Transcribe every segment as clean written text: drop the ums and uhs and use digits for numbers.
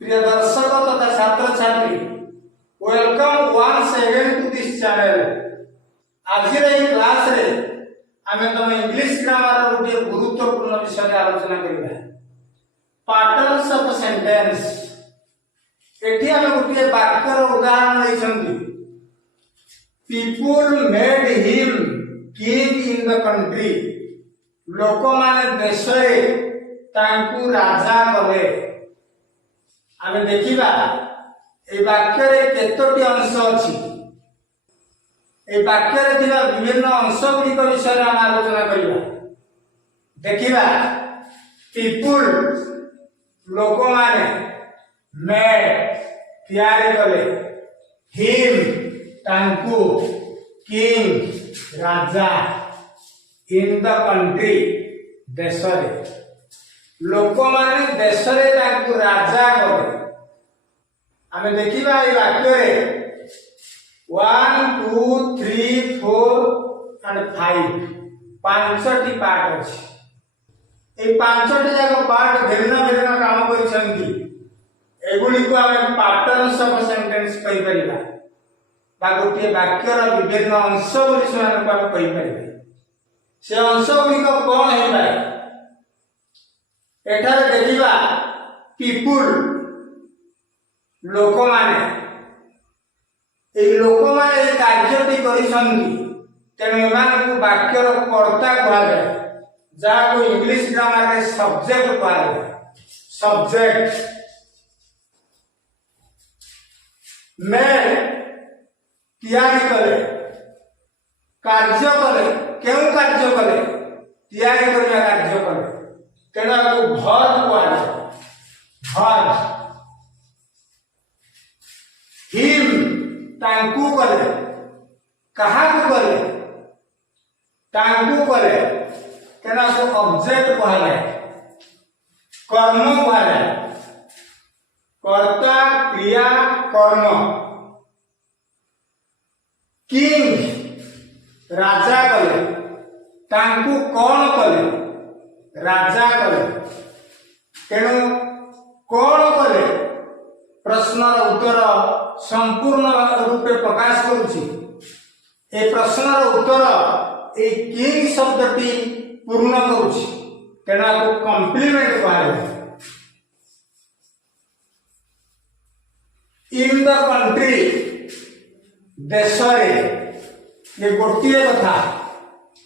प्रिय दर्शक तथा छात्र छात्री, welcome once again to this channel. आज क्लास रे आमे तुम इंग्लिश ग्रामर गोटे गुरुत्वपूर्ण विषय आलोचना करिबा, पैटर्न्स ऑफ सेंटेंस। एठी आमे गोटे वाक्यर उदाहरण दैछंती, people made him king in the country. लोक माने देश रे तांकु राजा कले। आमे देखिबा ए वाक्य रे केतोटी अंश अछि। ए वाक्य रे थिबा विभिन्न अंश गुडी को विषय रे आलोचना करिबा। देखिबा पीपुल लोक माने, मेड तैयारी कले, हिम तांकु, किंग राजा, इन द कंट्री देश रे। लोक माने देश रे तांकु राजा कले। आमे देखिबा ए वाक्य रे 1 2 3 4 एंड 5 पांचटी पार्ट अछि। ए पांचटी जाक पार्ट भिन्न भिन्न काम करिसंती। एगुडी को आमे पैटर्न्स ऑफ सेंटेंस कहि परिबा, बा गोटे वाक्यर विभिन्न अंश बोली से आमे कहि परिबा। से अंश गुडी को कोन हेबा, एठारे देखिबा पीपुल लोक माने, ए लोक माने कार्यटी करिसंती, तेनु एमानकु वाक्यर कर्ता कहा जाय, जाको इंग्लिश ग्रामर रे सब्जेक्ट कहा जाय। सब्जेक्ट मेड तैयारी कले, कार्य कले, केउ कार्य कले, तैयारी करबा कार्य कले, तेना को वर्ब कहा जाय। वर्ब हिम तांकु कले, कहा को कले, तांकु कले, तेना को ऑब्जेक्ट कहा जाय। कर्म कहा जाय, कर्ता क्रिया कर्म। किंग राजा कले, तांकु कौन कले, राजा कले, तेणु कौन कले प्रश्नर उत्तर संपूर्ण रूपे प्रकाश करुछि। ए प्रश्नर उत्तर ए किंग शब्दटी पूर्ण करुछि, तेणु आको कॉम्प्लीमेंट कहा जाय। इन द कंट्री देश रे, ये गोटिए कथा,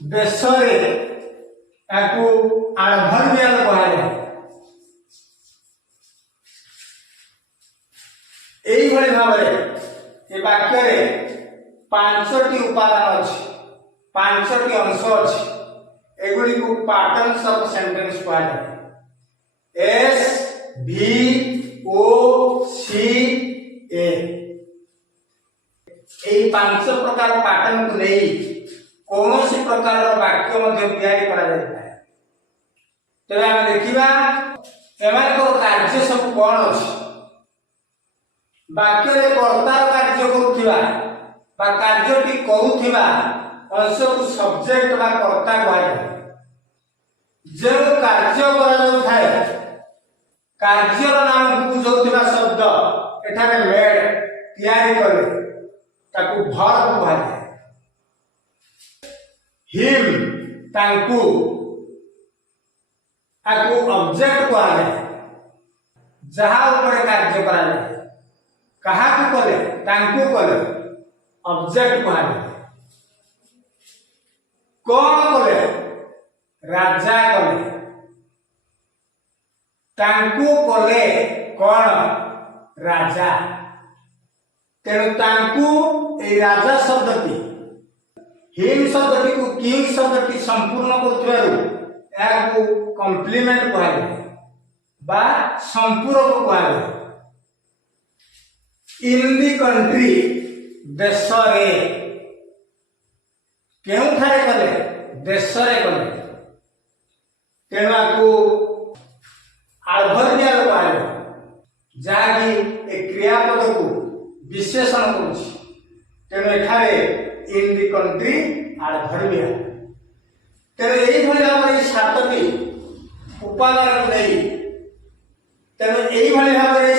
देश रे आको एडवर्बियल कहा जाय। एई भली भाबरे ए वाक्य रे पांचटी उपादान अछि, पांचटी अंश अछि। एगुडी को पैटर्न्स ऑफ सेंटेंस कहा जाय। एस भी ओ सी ए, एई पांच प्रकार पैटर्न को नै कोनोसी प्रकार वाक्य मध्ये तैयारी करा जाय। तबे हम देखिबा एमानकर कार्य सब कोन अछि। वाक्य रे कर्ता कार्य करुथिबा बा कार्यटी करुथिबा अंश को सब्जेक्ट बा कर्ता कहा जाय। जे कार्य करा जाय थाए, कार्यर नाम बुझौथिबा शब्द एठारे मेड तैयारी करे, ताकू वर्ब कहा जाय। हिम तांकु आकू ऑब्जेक्ट कहा जाय, जहा ऊपर कार्य करा जाय। कहा को कले, तांकु कले, ऑब्जेक्ट कहा जाय। कौन कले, राजा कले, तांकु कले कौन, राजा। तेणु तांकु ए राजा शब्दटी, हिम शब्दटी को किंग शब्दटी संपूर्ण करथिबारु याकू कॉम्प्लीमेंट कहा जाय बा संपूरक कहा जाय। इन दी कंट्री देश रे, केउ थारे कले, देश रे कले, तेणु आकू एडवर्बियल कहा जाय, जाकी ए क्रियापद को विशेषण करुछि। तेणु एठारे इन दी कंट्री एडवर्बियल। तेणु एई भली भाबरे सातटी उपादान को नै, तेणु एई भली भाबरे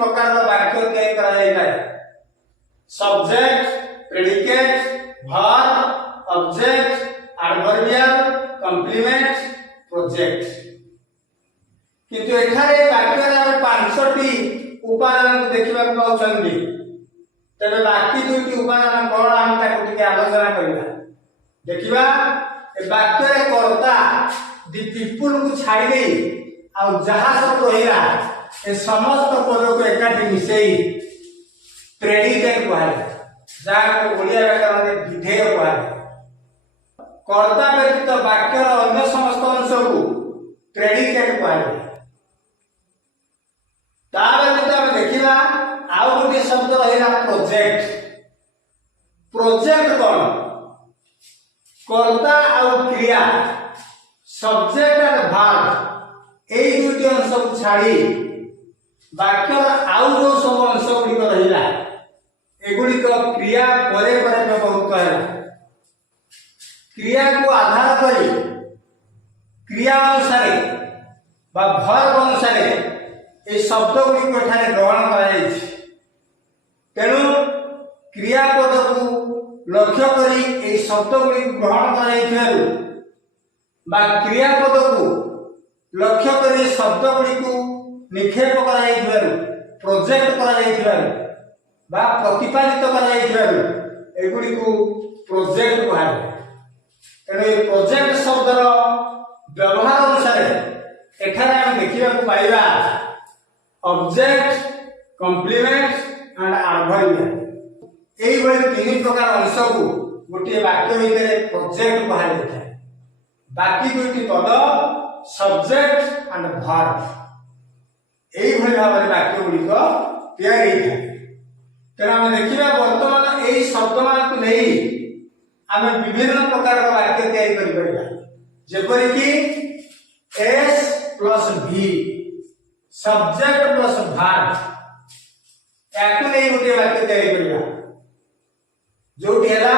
प्रकार वाक्य तैयार करा जाय subject predicate verb object adverbial complement project किंतु एठारे वाक्य रे पांचटी उपादान को देखिबा पाउछन्ती तबे बाकी दुईटी उपादान कोन हम ताकू टिके आलोचना करिबा देखिबा ए वाक्य रे कर्ता दि पीपल को छाड़ी दे आ जहा सब रहिला ए समस्त पद को एकाठी मिसेई प्रेडिकेट कहले जाको ओडिया व्याकरण रे विधेय कहले कर्ता व्यतीत वाक्यर अन्य समस्त अंश को प्रेडिकेट कहले ता व्यतीत हम देखिबा आउ गोटे शब्द रहिला प्रोजेक्ट प्रोजेक्ट कोन कर्ता आउ क्रिया सब्जेक्ट और वर्ब एई दुटी अंश को छाड़ी वाक्यर आउ जो सब अंश गुडी को रहिला एगुडी को क्रिया परे परे व्यवहार कहला क्रिया को आधार करी क्रिया अनुसार बा वर्ब अनुसार ए शब्द गुडी को एठारे ग्रहण करा जायछि तेनु क्रियापद को लक्ष्य करी ए शब्द गुडी ग्रहण करा जायथिबारु बा क्रियापद को लक्ष्य करी शब्द गुडी को निक्षेप करा जायथिबारु प्रोजेक्ट करा जायथिबारु बा प्रतिपादित करा जायथिबारु एगुडी को प्रोजेक्ट कहला तेनु ए प्रोजेक्ट शब्दर व्यवहार अनुसार एठारे हम देखिबा को पाइबा ऑब्जेक्ट कॉम्प्लीमेंट एंड एडवर्बियल एई भली तीन प्रकार अंश को गोटे वाक्य भितर प्रोजेक्ट कहला जाय बाकी दुईटी पद सब्जेक्ट एंड वर्ब एई भली भाबरे वाक्य गुडी को तैयार हेइ तेना हम देखिबा वर्तमान एई शब्द मान को नै आमे विभिन्न प्रकार वाक्य तैयार करि परिबा जेपरि कि एस प्लस भी सब्जेक्ट प्लस वर्ब याकु नै गोटे वाक्य तैयार करिबा जोटी हैला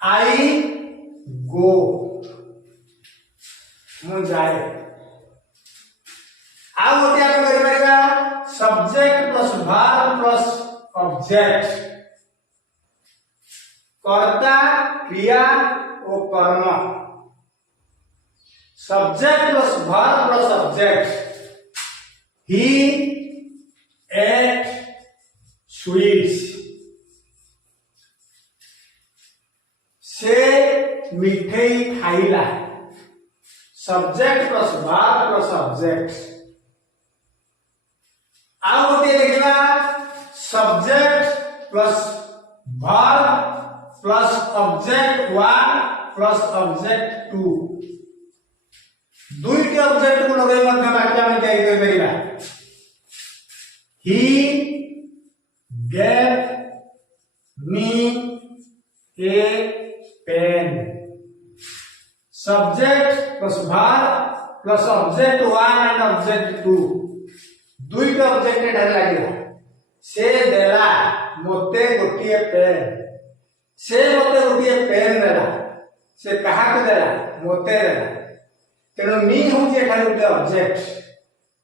आई गो मु जाए आ गोटे आमे करि परिबा subject plus verb plus object कर्ता क्रिया और कर्म subject plus verb plus object he ate sweets से मिठाई खाइला subject plus verb plus object आ गोटे देखिबा subject plus verb plus object 1 plus object 2 दुईटी ऑब्जेक्ट को लगे मध्य वाक्य में तैयार कर परिबा ही gave me a pen subject plus verb plus object 1 and object 2 दुईटा ऑब्जेक्ट एठारे लागिला से देला मोते गोटिए पेन से मोते गोटिए पेन देला से कहा को देला मोते देला तेनो मी होची एठारे गोटे ऑब्जेक्ट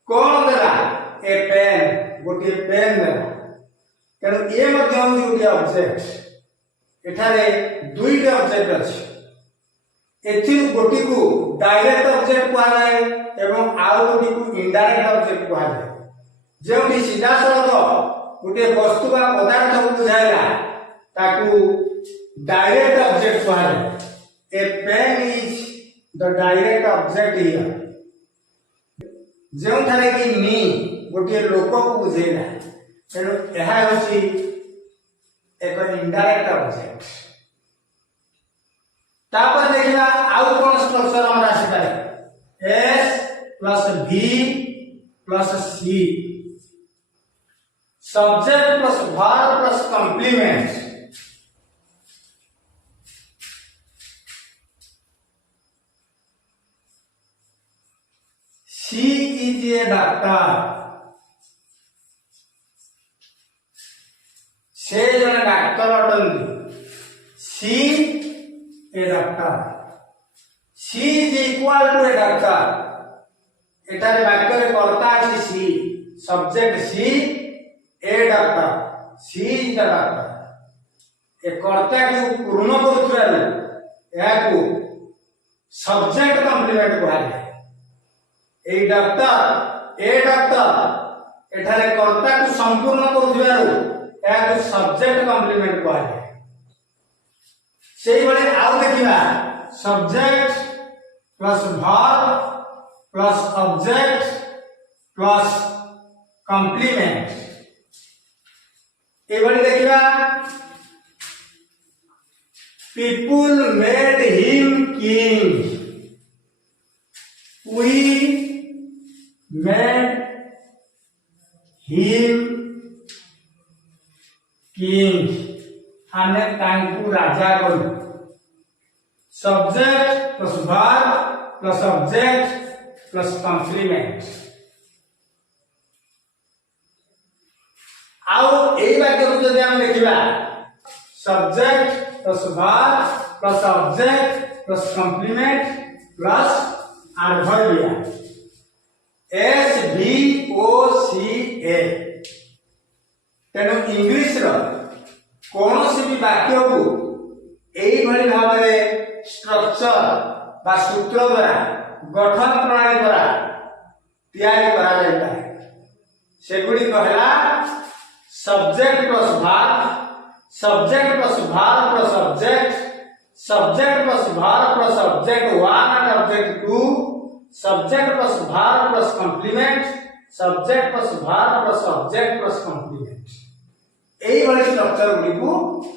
कोन देला ए पेन गोटिए पेन देला तेनो ए मध्ये होची गोटे ऑब्जेक्ट एठारे दुईटा ऑब्जेक्ट अछि एथि गोटी को डायरेक्ट ऑब्जेक्ट कहा जाय एवं आउ गोटी को इनडायरेक्ट ऑब्जेक्ट कहा जाय जेउठी सीधा सड़क गोटे वस्तु बा पदार्थ को बुझाइला ताकू डायरेक्ट ऑब्जेक्ट कहा जाय a pen is the direct object here जेउठारे कि मी गोटे लोक को बुझाइला तेणु एहा होची एक इनडायरेक्ट ऑब्जेक्ट तापर देखिला आउ कोन स्ट्रक्चर हमरा आसी पारे S plus V plus C subject plus verb plus complement she is a doctor से जन डॉक्टर अटंती she a doctor she is equal to a doctor एटारे वाक्य रे कर्ता अछि she subject she a doctor she is the doctor ए कर्ता को पूर्ण करूथारु या को सब्जेक्ट कॉम्प्लीमेंट कहले ए डॉक्टर ए डॉक्टर एठारे कर्ता को संपूर्ण करूथारु या को सब्जेक्ट कॉम्प्लीमेंट कहले सेही बळे आउ देखिबा subject plus verb plus object plus complement एबड़ी देखिबा people made him king we made him king आने तांकु राजा करू subject plus verb plus object plus complement आउ एई वाक्य को जदि हम देखिबा subject plus verb plus object plus complement plus adverbial S V O C A तेणु इंग्लिश रो कौन भी वाक्य को एई भली भाव में स्ट्रक्चर बा सूत्र द्वारा गठन प्रणाली द्वारा तैयारी करा जाता है सेगुडी कहला subject plus verb subject plus verb plus object subject plus verb plus object 1 and object 2 subject plus verb plus complement subject plus verb plus object plus complement एई भली स्ट्रक्चर गुडी को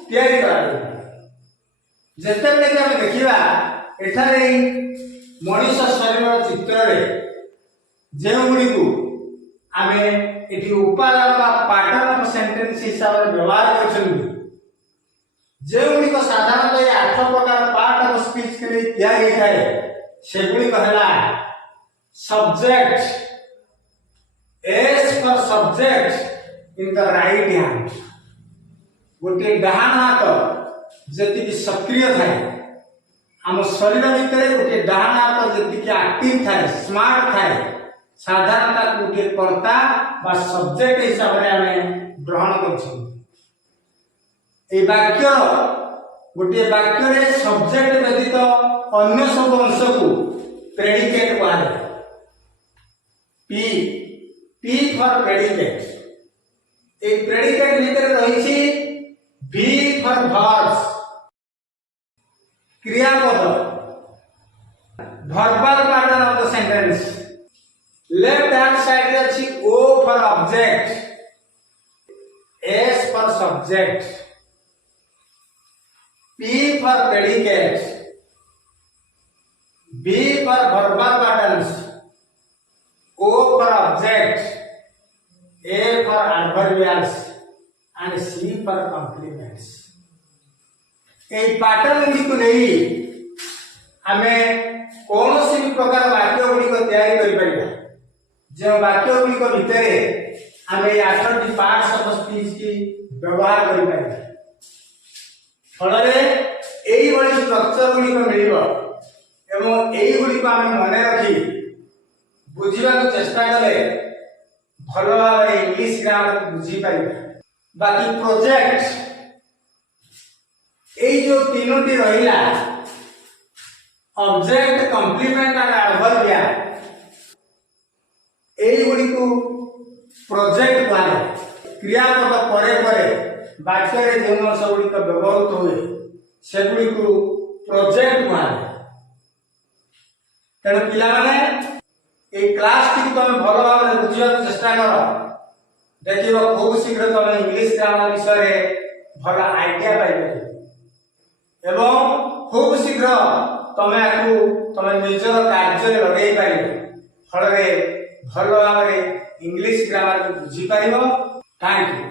तैयारी करा जाता है जेते बेले कि हम देखिबा एठारे मनुष्य शरीर चित्र रे जे गुडी को आमे एठी उपादान बा पैटर्न ऑफ सेंटेंस हिसाब रे व्यवहार करछन जे गुडी को साधारणतः ये 8 प्रकार पार्ट ऑफ स्पीच के लिए तैयारी है सेगुडी कहला subject S for subject in the right hand गोटे डाहाण हाथ जेतिकी सक्रिय थाए आम शरीर भितर गोटे डाहाण हाथ जेतिकी एक्टिव थाए स्मार्ट थाए साधारणतः गोटे कर्ता बा सब्जेक्ट हिसाब रे हमें ग्रहण करछी ए वाक्य गोटे वाक्य रे सब्जेक्ट व्यतीत अन्य सब अंश को प्रेडिकेट कहले P P for predicate A predicate भीतर रहिछि V for verbs क्रियापद verbal pattern of the sentence left hand side रे अछि O for object S for subject P for predicate B for verbal patterns O for object A for adverbials and C for complements ए pattern गुडी को नहीं हमें कौन सी प्रकार वाक्य गुडी को तैयारी करि परिबा जे वाक्य गुडी को भितरे हमें 8टी पार्ट्स ऑफ स्पीच की व्यवहार करि परिबा फलरे एई बडी स्ट्रक्चर गुडी को मिलिबो एवं एई गुडी को हमें मने रखी बुझिबा को चेष्टा कले भलो भाबरे इंग्लिश ग्रामर को बुझी परिबा बाकी प्रोजेक्ट এই जो तीनोटी रहिला ऑब्जेक्ट कॉम्प्लीमेंट एंड एडवर्बिया এই গুडी को प्रोजेक्ट कहले क्रियापद परे परे वाक्य रे जे अंश गुडी को व्यवहार होए से गुडी को प्रोजेक्ट कहले तेणु पिला माने ए क्लास टी को हम भलो भाबरे बुझिबा चेष्टा करो देखिबो खूब शीघ्र तमे इंग्लिश ग्रामर विषय भल आइडिया पाइबे एवं खूब शीघ्र तमे आकु तमे निजर कार्य रे लगेई पारिबो फल रे भल भाबरे इंग्लिश ग्रामर को बुझी पारिबो थैंक यू।